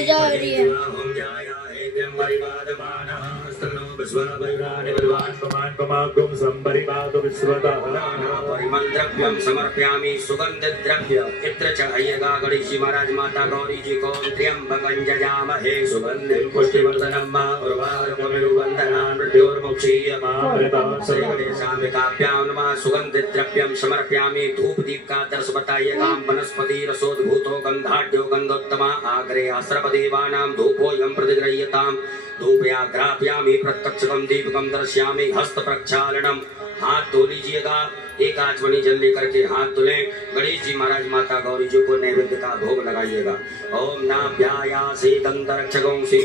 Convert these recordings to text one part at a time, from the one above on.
पूजा हो रही है। परिमलद्रव्यम समर्पयामि सुगंधद्रव्य इत्र चढ़ाइएगा गणेश जी महाराज माता गौरी जी को। त्र्यंबकं यजामहे सुगंधिं पुष्टिवर्धनम् उर्वारुकमिरुबन्धनान् मृत्योर्मुक्षीयमामृतम्। श्री गणेशाम्बिकाभ्यां नमः। सुगंधद्रव्यं समर्पयामि। धूप दीप का दर्श बताइएगा। वनस्पति रसोद्भूतो गंधाढ्यो गंधोत्तमा आग्रे आश्रपदेवानां धूपोऽयं प्रतिगृह्यताम्। धूपयाग्राप्यामि प्रत्यक्षकं दीपकं दर्शयामि। हस्त प्रक्षालनम। हाथ धो लीजिएगा। एक आचमनी जल लेकर के हाथ धुले। गणेश जी महाराज माता गौरी जी को नैवेद्य का भोग लगाइएगा। ओम नाभ्यायासे दंतरक्षकं श्री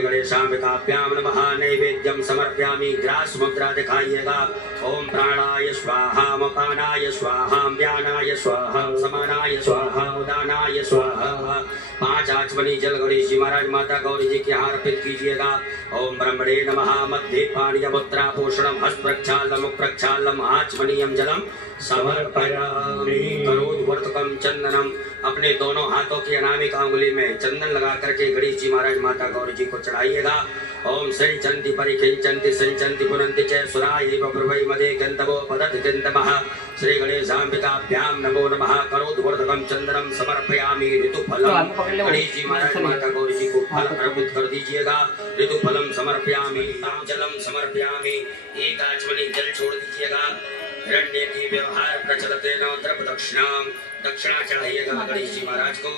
गणेशाम्बिकाभ्यां नमः। नैवेद्यं समर्पयामि। ग्रास मुद्रा दिखाइएगा। ओम प्राणाय स्वाहा मपानाय स्वाहा व्यानाय स्वाहा समानाय स्वाहा उदानाय स्वाहा। 5 आचमनी जल गणेश जी महाराज माता गौरी जी के यहाँ अर्पित कीजिएगा। ओम ब्रह्मणे नमः। मध्ये पानीयमुद्रा पोषणम हस्त प्रक्षालम प्रक्षालम आचमनीयम जलम समर्पयामि। करोद्वर्तकम चंदनम। अपने दोनों हाथों की अनामिका उंगली में चंदन लगा करके गणेश जी महाराज माता गौरी जी को चढ़ाइएगा। ओम संचंति परिखिंचंति संचंति पुनंति च सुरायैव प्रभै मदे गंधवो पदति गंधमः। श्री गणेशाम्बिकाभ्यां नमो नमः। करोद्वर्तकं चंदनम समर्पयामि। ऋतुफलम। गणेश जी महाराज माता गौरी जी को फल अर्पित कर दीजिएगा। ऋतुफलम समर्पयामि। जलम समर्पयामि। एक आचमनी जल छोड़ दीजिएगा। हिरण्य की व्यवहार प्रचलते न द्रव्य दक्षिणाम। दक्षिणा चढ़ाइएगा गणेश जी महाराज को।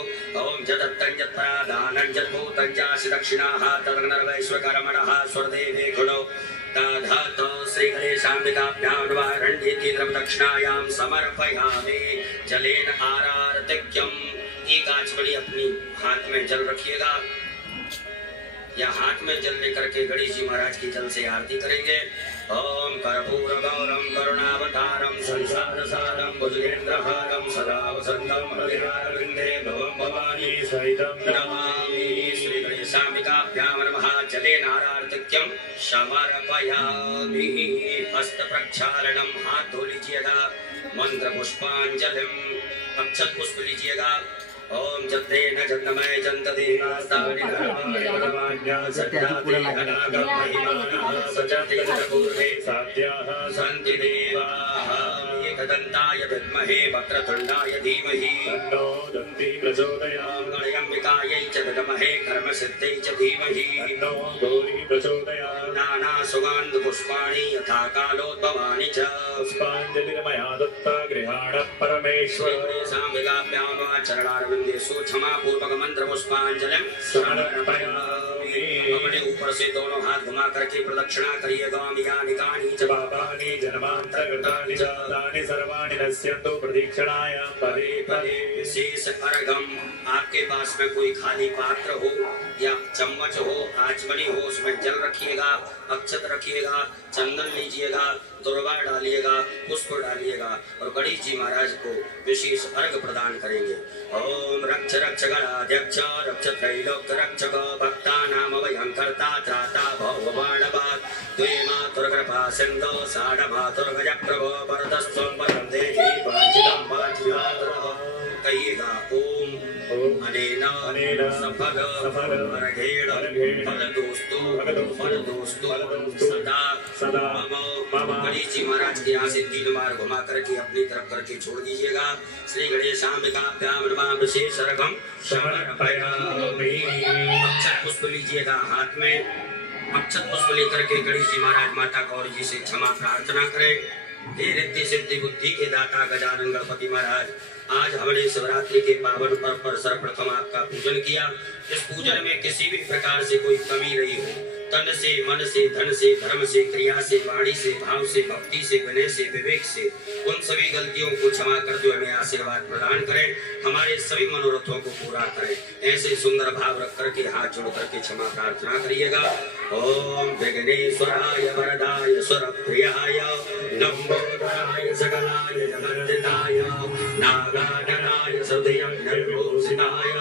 ओम जदत्तं जत्परादानं जद्भूतं जासि दक्षिणाः तदग्नर्वैश्वकर्मणः स्वर्देवे गुणो तधात। श्री गणेशाम्बिकाभ्यां नमः। हिरण्येति द्रव्य दक्षिणायां समर्पयामि। जलेन आरार्तिक्यम्। एक आचमनी अपनी हाथ में जल रखिएगा या हाथ में जल लेकर के गणेश जी महाराज की जल से आरती करेंगे। ओम कर्पूर गौरम करुणावतारम संसारसारम भुजगेन्द्रहारम सदा वसंतम हृदयारविंदे भवं भवानी सहितं नमामि। श्री गणेशाम्बिकाभ्यां नमः। जलेन आरार्तिक्यं समर्पयामि। हस्त प्रक्षालनम। हाथ धो लीजिएगा। मंत्र पुष्पांजलिम। अक्षत पुष्प लीजिएगा। ओम जद्देन जन्मय जन्तदेनास्तानि धर्माणि परमाज्ञा सत्याति अनागम महिमानः सचते जगपूर्वे साध्याः सन्ति देवाः। एकदन्ताय विद्महे वक्रतुण्डाय धीमहि तन्नो दन्ति प्रचोदयात्। गणयाम्बिकायै च विद्महे कर्मसिद्ध्यै च धीमहि तन्नो गौरी प्रचोदयात्। नाना सुगन्ध पुष्पाणि यथा कालोद्भवानि च पुष्पाञ्जलिर्मया दत्ता गृहाण परमेश्वर। गणेशाम्बिकाभ्यां चरणारविन्देषु क्षमा पूर्वक मंत्र पुष्पांजलिं समर्पयामि। अपने ऊपर से दोनों हाथ घुमा करके प्रदक्षिणा करिएगा। यानि कानि च पापानि जन्मान्तरकृतानि च तानि सर्वाणि नश्यन्तु प्रदक्षिणायां पदे पदे। शेष अर्घम। आपके पास में कोई खाली पात्र हो या चम्मच हो आचमनी हो उसमें जल रखिएगा। अक्षत रखिएगा। चंदन लीजिएगा। दुर्वा डालिएगा। पुष्प डालिएगा और गणेश जी महाराज को विशेष अर्घ प्रदान करेंगे। ओम रक्ष रक्ष गणाध्यक्ष रक्ष त्रैलोक्य रक्षक भक्तानां अभयंकर्ता त्राता भवबाणवात् त्वे मातुर्कृपा सिन्धो साढमातुर्गजप्रभो वरदस्त्वं वरं देहि वाञ्छितं वाञ्छितात्। कहिएगा ओम अनेन सफल अर्घेण फलदोस्तु सदा मम। गणेश जी महाराज के यहाँ से 3 बार घुमा करके अपनी तरफ करके छोड़ दीजिएगा। श्री गणेशाम्बिकाभ्यां नमः। विशेष अर्घम समर्पयामि। अक्षत पुष्प लीजिएगा हाथ में। अक्षत पुष्प लेकर के गणेश जी महाराज माता गौरी जी से क्षमा प्रार्थना करें। हे रिद्धि सिद्धि बुद्धि के दाता गजानन गणपति महाराज, आज हमने शिवरात्रि के पावन पर्व पर सर्वप्रथम आपका पूजन किया। इस पूजन में किसी भी प्रकार से कोई कमी नहीं हो। तन से मन से धन से धर्म से क्रिया से वाणी से भाव से भक्ति से विनय से विवेक से उन सभी गलतियों को क्षमा करते हुए हमें आशीर्वाद प्रदान करें। हमारे सभी मनोरथों को पूरा करें। ऐसे सुंदर भाव रख करके हाथ जोड़ करके क्षमा प्रार्थना करिएगा। ओम विघ्नेश्वराय वरदाय सुरप्रियाय लंबोदराय सकलाय जगद्दिताय नागाननाय सदयं निर्भूषिताय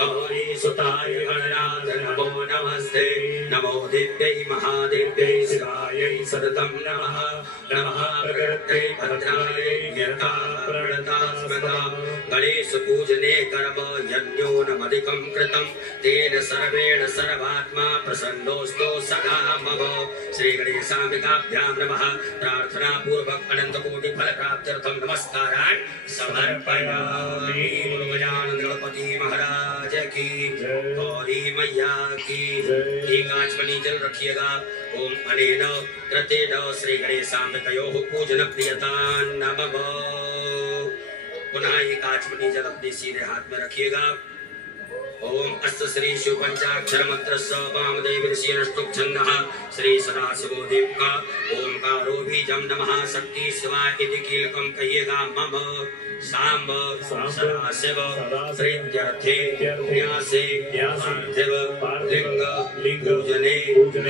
गौरी सुताय गणनाथ नमो नमः। नमस्ते नमो देव्यै महादेव्यै शिवायै सततं नमः नमः प्रकृत्यै भद्रायै यथा प्रणता स्मृता गणेश पूजने कर्म यज्ञोऽनमधिकं कृतं तेन सर्वेण सर्वात्मा प्रसन्नोऽस्तु सदा मम श्री गणेशाम्बिकाभ्यां नमः प्रार्थना पूर्वक अनंत कोटि फल प्राप्त्यर्थं नमस्कारान् समर्पयामि। बोलो गजानन गणपति महाराज की गौरी मैया की। एक आचमनी जल रखिएगा। ओम अनेन कृतेन श्री गणेशाम्बिकयोः पूजन प्रियतां नमः। पुनः एक आचमनी जल अपने सीधे हाथ में रखिएगा। ओम अस्त श्री शिव पंचाक्षर मंत्र वामदेव ऋषिरष्टुप छंदः श्री सदाशिवो देव का ओंकारो बीजम नमः शक्ति शिवाय इति कीलकम कहिएगा। मम सांब सदाशिव प्रीत्यर्थे न्यासे पार्थिव लिंग पूजने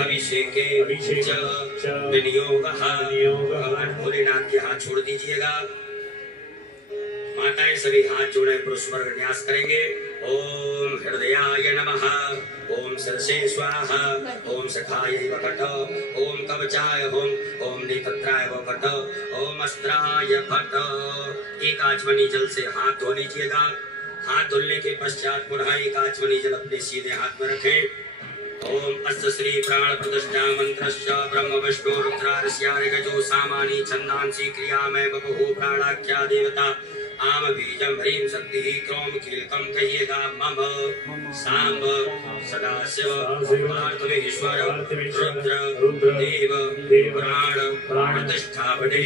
अभिषेके च विनियोगः। भगवान भोलेनाथ के हाथ छोड़ दीजिएगा। माताएं सभी हाथ जोड़े पुरुष वर्ग न्यास करेंगे। ओम हृदयाय नमः ओम सरसे स्वाहा ओम सखाय वकट ओम कवचाय ओम नेत्राय वकट ओम अस्त्राय फट। एक आचमनी जल से हाथ धो लीजिएगा। हाथ धुलने के पश्चात पुनः एक आचमनी जल अपने सीधे हाथ में रखें। ओम अस्त श्री प्राण प्रतिष्ठा मंत्रस्य ब्रह्म विष्णु रुद्रार्ष्याय गजो सामानी छंदांसी क्रियामय बभूव प्राणाख्या देवता आम बीजम ह्रीं शक्ति क्रोम कीलकम कहिएगा। मम सांब सदाशिव पार्थवेश्वर रुद्र देव प्राण प्रतिष्ठापने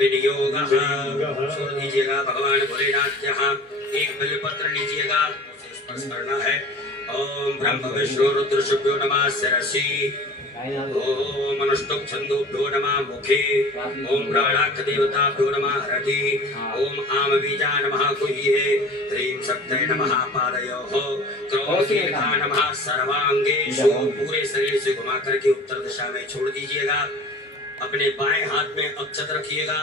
विनियोगः। छोड़ दीजिएगा। भगवान भोलेनाथ के यहाँ एक बिल्वपत्र लीजिएगा। स्पर्श करना है। ओम ब्रह्म विष्णु रुद्र शुभ्यो नमः शिरसि ओम अनुष्टुप छंदोभ्यो नमः मुखे ओम प्राणाख्य देवताभ्यो नमः हरति ओम आम बीजा नमः कुह्ये ह्रीं शक्तये नमः पादयोः क्रोम कीलकाय नमः सर्वांगेषु। पूरे शरीर से घुमा करके उत्तर दिशा में छोड़ दीजिएगा। अपने बाएं हाथ में अक्षत रखिएगा।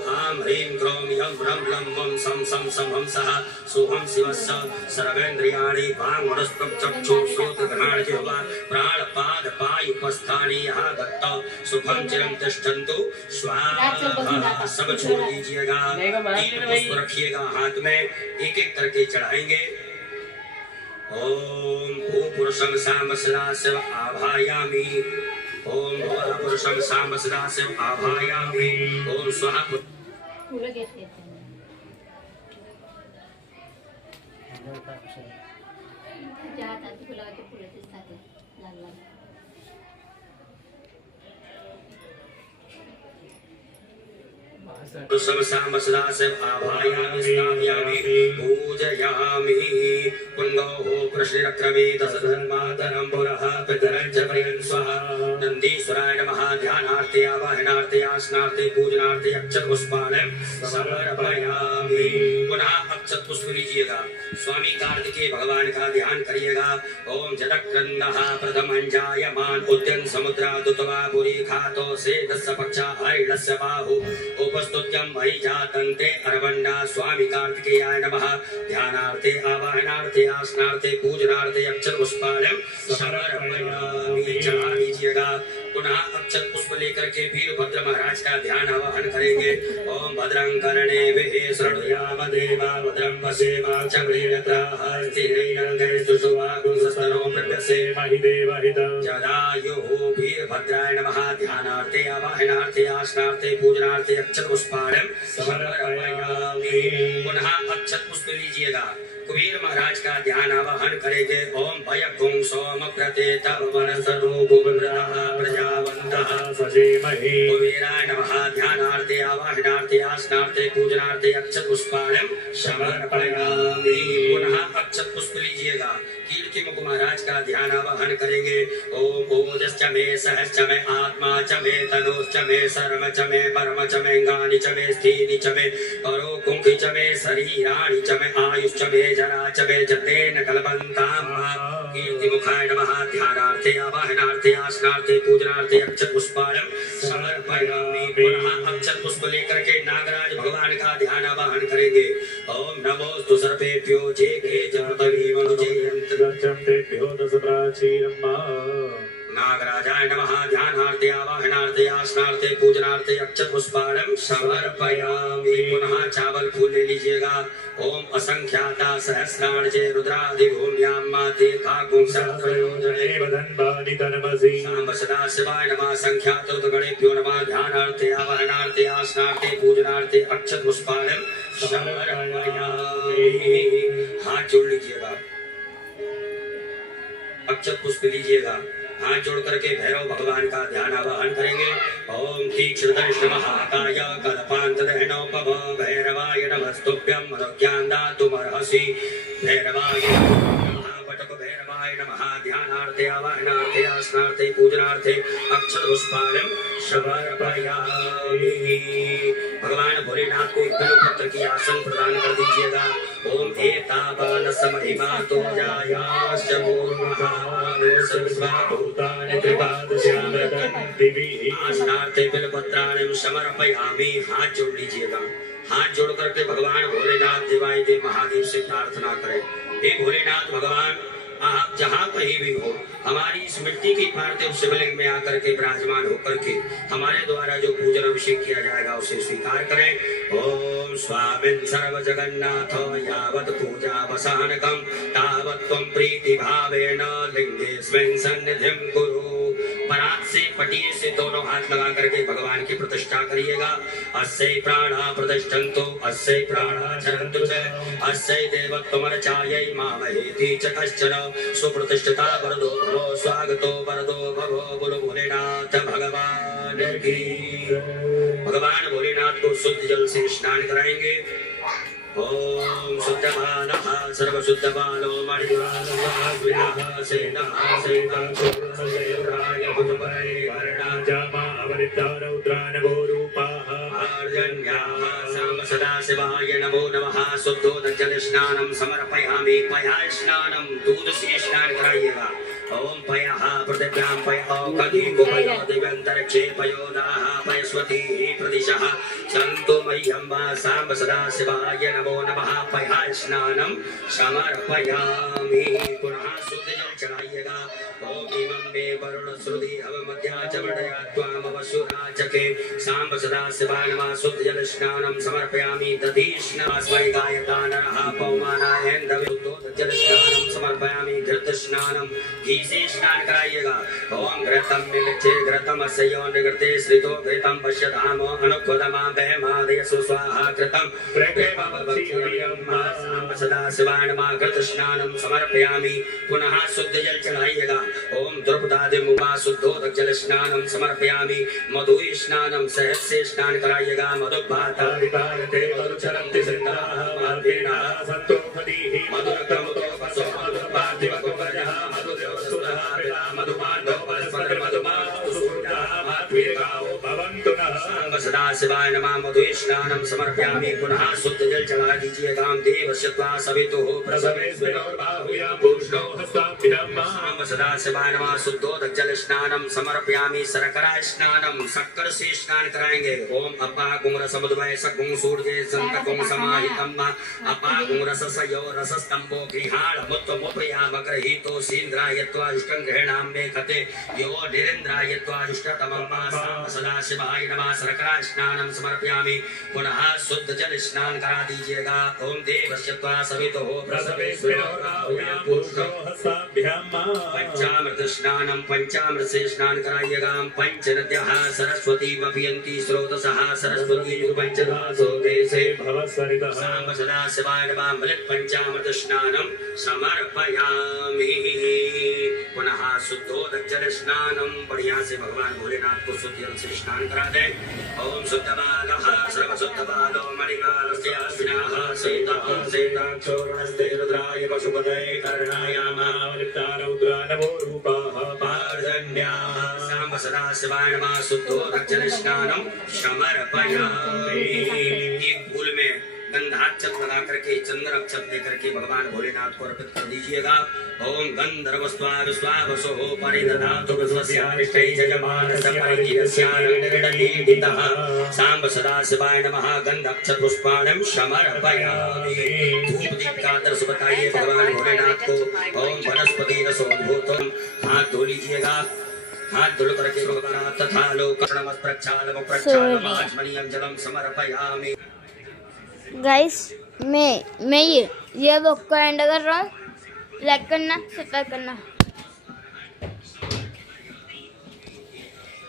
आम ह्रीं क्रोम यं ब्रह्म लं वं सं सं सं हंसः सोहं शिवस्य सर्वेन्द्रियाणि वाङ्मनस्पं चक्षुः श्रोत्रघ्राण जिह्वा प्राण पाद पायु उपस्थानि यहाँ दत्त सुखं चिरं तिष्ठन्तु स्वाहा। सब छोड़ दीजिएगा। 3 पुष्प रखिएगा हाथ में। एक एक करके चढ़ाएंगे। ओम भूपुरुषं सांब सदाशिव आभायामि ओम भूपुरुषं सांब सदाशिव आभायामि ओम स्वाहा। फुलं घेतली तुझ्या हातात फुलाचे फुलं दिसतात लाल लाल. सांब सदाशिव आभायामि स्थापयामि पूजयामि पुण्यो कृष्णरक्रमे दशधन्मातरं पुरः पितरं च प्रियं स्वाहा। नन्दीश्वराय नमः। ध्यानार्थे आवाहनार्थे आसनार्थे पूजनार्थे अक्षत पुष्पाणं समर्पयामि। पुनः अक्षत पुष्प लीजिएगा। स्वामी कार्तिकेय भगवान का ध्यान करिएगा। ओम जटक्रंदः प्रथमं जायमान उद्यन समुद्रा दुतवा पुरी खातो से दस्य पक्षा हरिणस्य बाहु उपस्तुत्यं मयि जातन्ते अरवन्ना। स्वामी कार्तिकेयाय नमः। ध्यानार्थे आवाहनार्थे आसनार्थे पूजनार्थे अक्षत पुष्पाणं समर्पयामि। चढ़ा दीजिएगा। पुनः अक्षत पुष्प लेकर के वीरभद्र महाराज का ध्यान आवाहन करेंगे। ओम भद्रं कर्णेभिः शृणुयाम देवा भद्रं पश्येमाक्षभिर्यत्राः स्थिरैरङ्गैस्तु शुभागुंसस्तनो प्रत्यसेमहि देवहितं। जदायुः वीरभद्राय नमः। ध्यानार्थे आवाहनार्थे आसनार्थे पूजनार्थे अक्षत पुष्पाणं समर्पयामि। पुनः अक्षत पुष्प लीजिएगा। कुबेर महाराज का ध्यान आवाहन करेंगे। ओम भयगुं सोमप्रते तव वनसरूपविवृतः प्रजावन्तः सजीमहि कुबेराय नमः। ध्यानार्थे आवाहनार्थे आसनार्थे पूजनार्थे अक्षत पुष्पाणं समर्पयामि। पुनः अक्षत पुष्प लीजिएगा। कीर्ति मुख महाराज का ध्यान आवाहन करेंगे। ओम ओजश्च मे सहश्च मे आत्मा च मे तनोश्च मे सर्व च मे परम च मे गानि च मे स्थीनि च मे परो कुंखि च मे शरीराणि च मे आयुश्च मे जरा च मे जतेन कल्पन्ताम्। कीर्ति मुखाय नमः। ध्यानार्थे आवाहनार्थे आसनार्थे पूजनार्थे अक्षत पुष्पाणं समर्पयामि। पुनः अक्षत पुष्प लेकर के नागराज भगवान का ध्यान आवाहन करेंगे। ओम नमोस्तु सर्वेभ्यो जे के जपतवीमनुजयन्त पंचम तेभ्यो दश प्राचीरम् नागराजाय नमः। ध्यानार्थे आवाहनार्थे आसनार्थे पूजनार्थे अक्षत पुष्पाणं समर्पयामि। पुनः चावल फूल ले लीजिएगा। ओम असंख्याता सहस्राण चे रुद्राधिभूम्यां माते काकुं सहस्रयोजने वदन्वानि तन्मसि सांब सदा शिवाय नमः। संख्यात रुद्रगणेभ्यो नमः। ध्यानार्थे आवाहनार्थे आसनार्थे पूजनार्थे अक्षत पुष्पाणं समर्पयामि। हाथ जोड़ लीजिएगा, अक्षत पुष्प लीजिएगा। हाथ जोड़ करके भैरव भगवान का ध्यान आवाहन करेंगे। ओम तीक्ष्णदंष्ट महाकाय कल्पान्तदहनोपभ भैरवाय नमस्तुभ्यं मनोज्ञान दातुमर्हसि। भैरवाय नमः। पटक भैरवाय नमः। ध्यानार्थे आवाहनार्थे आसनार्थे पूजनार्थे अक्षत पुष्पाणं समर्पयामि। भगवान भोलेनाथ को एक बिल्वपत्र की आसन प्रदान कर दीजिएगा। ओम एतावानस महिमा तो जायाश्च भूतानि त्रिपादश्यामृतं दिवि आसनार्थे बिल्वपत्राणि समर्पयामि। हाथ जोड़ लीजिएगा। हाथ जोड़ करके भगवान भोलेनाथ देवाय देव महादेव से प्रार्थना करें। हे भोलेनाथ भगवान, आप जहाँ कहीं भी हो, हमारी इस मिट्टी की पार्थिव शिवलिंग में आकर के विराजमान होकर के हमारे द्वारा जो पूजन अभिषेक किया जाएगा उसे स्वीकार करें। ओम स्वामिन् सर्व जगन्नाथ यावत् पूजा वसानकं तावत् त्वं प्रीति भावेन लिंगेस्मिन् सन्निधिं कुरु। परात से पटिये से दोनों हाथ लगा करके भगवान की प्रतिष्ठा करिएगा। अस्यै प्राणा प्रतिष्ठन्तु अस्यै प्राणा चरन्तु च अस्यै देवत्वमर्चायै मामहेति च कश्चन। सुप्रतिष्ठिता वरदो भवो स्वागतो वरदो भवो। बोलो भोलेनाथ भगवान की। भगवान भोलेनाथ को शुद्ध जल से स्नान कराएंगे। ओम शुद्ध बालः सर्वशुद्ध बालो मणिवालः सेनः सेनाय भुजपरे वर्णाजामा अवरितारौद्रानगोरूपाः आर्जन्याः सांब सदा शिवाय नमो नमः। शुद्धोदकजल स्नानं समर्पयामि। पया स्नानं दूध से स्नान कराइएगा। ओम पयः पृथिव्यां पयो कदीको पयो दिव्यन्तरिक्षे पयोदाः पयस्वती प्रदिशः सन्तु मह्यं वा। सांब सदा शिवाय नमो नमः। पयः स्नानं समर्पयामि। पुनः शुद्ध जल चढ़ाइएगा। ओम इमं मे वरुण श्रुति हवमध्या च वर्धया त्वामवसुराचके। सांब सदा शिवाय नमः। शुद्ध जल स्नानं समर्पयामि। दधि स्नास्मै गायता नरः पौमानायन्दवे। जल स्नानं समर्पयामि। घृत स्नानं घी से स्नान कराइएगा। ओम घृतं मिलिचे घृतं अस्यो निगृते श्रितो घृतं पश्यताम अनुक्वदमा वैमादय सुस्वाहा कृतं सांब सदा शिवाय नमः। घृत स्नानं समर्पयामि। पुनः शुद्ध जल चढ़ाइएगा। ओम द्रौपदादिमुमा शुद्धोदक जल स्नानं समर्पयामि। मधु स्नानं सहज से स्नान कराइएगा। मधुभाता वितारते मधुचरन्ति सिन्धाः मार्गेणः सन्तोषदीः मधुरक्रमुतो वसो मधुपार्थिवकुवरः मधुदेवसुरः पिता मधुमाण्डो परस्पर मधुमास्तुसूर्याः मात्वीर्गावो भवन्तु नः। सांब सदा शिवाय नमः। मधु स्नानं समर्पयामि। पुनः शुद्ध जल चढ़ा दीजिएगा। देवस्य त्वा सवितुः प्रसवेस्मिनोर्बाहुयां पूष्णो हस्ताभ्यां। सांब सदा शिवाय नमः। शुद्धोदक जल स्नानं समर्पयामि। शर्करा स्नानं शक्कर से स्नान कराएंगे। ओम अपागुं रसमुद्वय सकुं सूर्ये संतकुं समाहितं अपागुं रससयो रसस्तंभो गृहाणमुत्तमुपयामग्रहीतो सीन्द्रायत्वा इष्टं गृह्णाम्ये खते यो निरिन्द्रायत्वा इष्टतमं सांब सदा शिवाय नमः। शर्करा स्नानं समर्पयामि। पुनः शुद्ध जल स्नान करा दीजिएगा। ओम देवस्य त्वा सवितुः प्रसवेस्मिनोर्बाहुयां पूष्णो हस्ताभ्यां। पंचामृत स्नानं पंचामृत से स्नान कराइएगा। पंचनद्यः सरस्वतीमभियन्ति स्रोतसः सरस्वती पंचधासो देशे भवस्वरितः। सांब सदा शिवाय नमः। मलित पंचामृत स्नानं समर्पयामि। पुनः शुद्धोदक जल स्नानं बढ़िया से भगवान भोलेनाथ को शुद्ध जल से स्नान करा दें। ओम शुद्ध बालः सर्वशुद्ध बालो मणिकालस्य अश्विनः सेतः सेताक्षोरस्ते रुद्राय पशुपतये कर्णायामावलिप्तारौद्रानवोरूपाः पार्जन्याः। सांब सदा शिवाय नमः। शुद्धोदक जल स्नानं समर्पयामि। एक फूल में गंधाक्षत लगा करके चंद्र अक्षत लेकर के भगवान भोलेनाथ को अर्पित कर दीजिएगा। ओम गंधर्व स्वावसो परिदधातु विश्वस्यारिष्टै जयमानस्य परिकीर्ष्यानगणनीतितः सांब सदाशिवाय नमः। गंधाक्षत पुष्पाणं समर्पयामि। धूप दीप का आदर्श बताइए भगवान भोलेनाथ को। ओम वनस्पति रसोद्भूतम्। हाथ धो लीजिएगा। हाथ धुल करके भगवान तथा लोकर्णम प्रक्षालम प्रक्षालम आचमनीयं जलम समर्पयामि। गाइस मैं ये ब्लॉग को एंड कर रहा हूँ। लाइक करना, सब्सक्राइब करना।